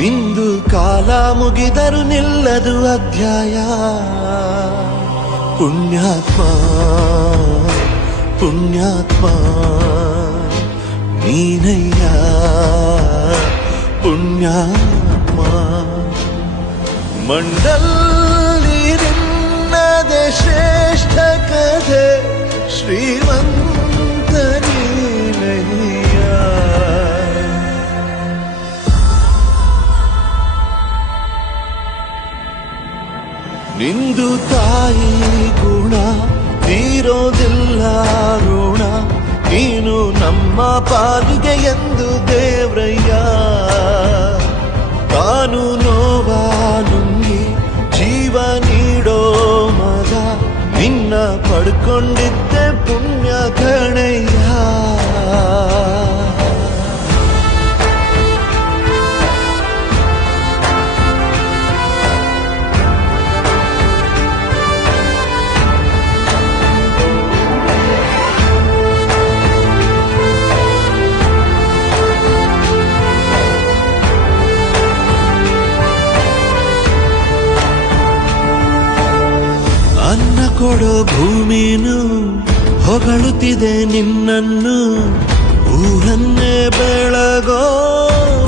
ನಿಂದು ಕಾಲ ಮುಗಿದರು ನಿಲ್ಲದು ಅಧ್ಯಾಯ. ಪುಣ್ಯಾತ್ಮ ಪುಣ್ಯಾತ್ಮ ನೀನಯ್ಯ ಪುಣ್ಯಾತ್ಮ. ಮಂಡಲ್ಲಿ ನಿನ್ನದೆ ಶ್ರೇಷ್ಠ ಕಥೆ ಶ್ರೀಮಂತ ನೀನಯ್ಯ. ನಿಂದು ತಾಯಿ ಗುಣ ತೀರೋದಿಲ್ಲ ಋಣ, ನೀನು ನಮ್ಮ ಪಾಲಿಗೆ ಎಂದು ದೇವ್ರಯ್ಯ. ತಾನು ನೋವಾ ನುಂಗಿ ಜೀವ ನೀಡೋ ಮಗ, ನಿನ್ನ ಪಡ್ಕೊಂಡಿದ್ದೆ ಪುಣ್ಯ ಕಣಯ್ಯ. ಅನ್ನ ಕೊಡೋ ಭೂಮಿನು ಹೊಗಳುತ್ತಿದೆ ನಿನ್ನನ್ನು, ಊರನ್ನೇ ಬೆಳಗೋ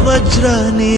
ವಜ್ರ ನೀ.